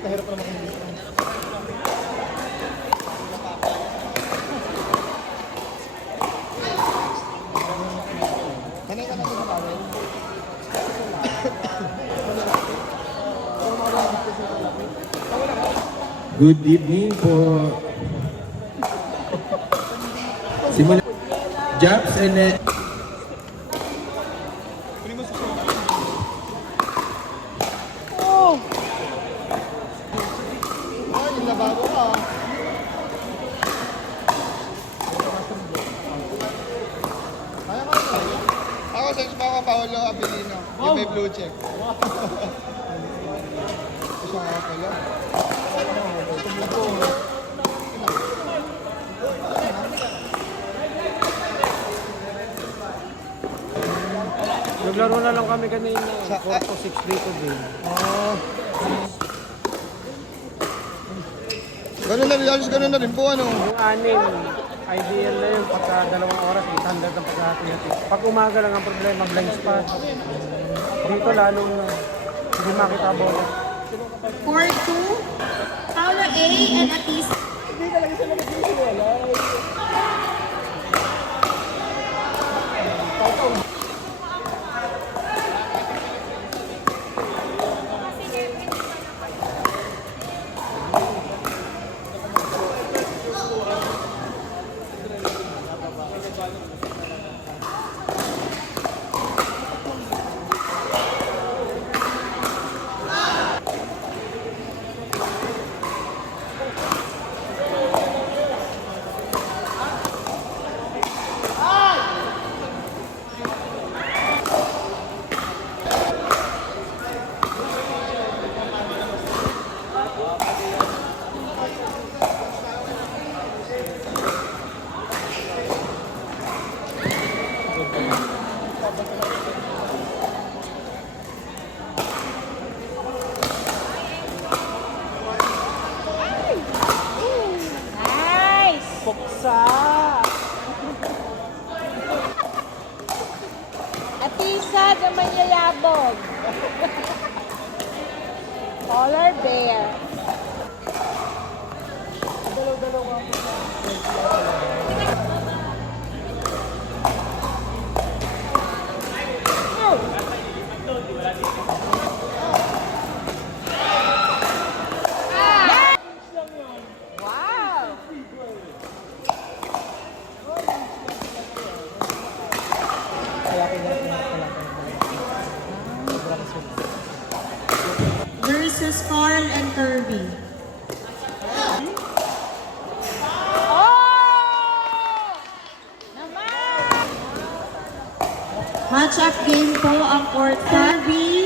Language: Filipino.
Kahirap naman kayo. Sanay ka na sa bawal? Good evening po. Simula Jobs and Ay, nabago ka. Kaya ka na. Ako, search mo ako, Paolo Abilino. Yung may blue check. Isa nga pala. Naglaro na lang kami kanina. Sa 4 to 6 dito din. Ganun na rin po, ano? Yung 6, ideal na yun. Pagka 2 oras, 800 ang pagkakati. Pag umaga lang ang problema, blind spot. Dito lalong hindi makita bola. 4-2, Paolo A. and Atis. Nice! Puksa! Atisa, naman yayabog. Polar bear. Wow! Versus Carl and Kirby. Match-up game po ang court. Kirby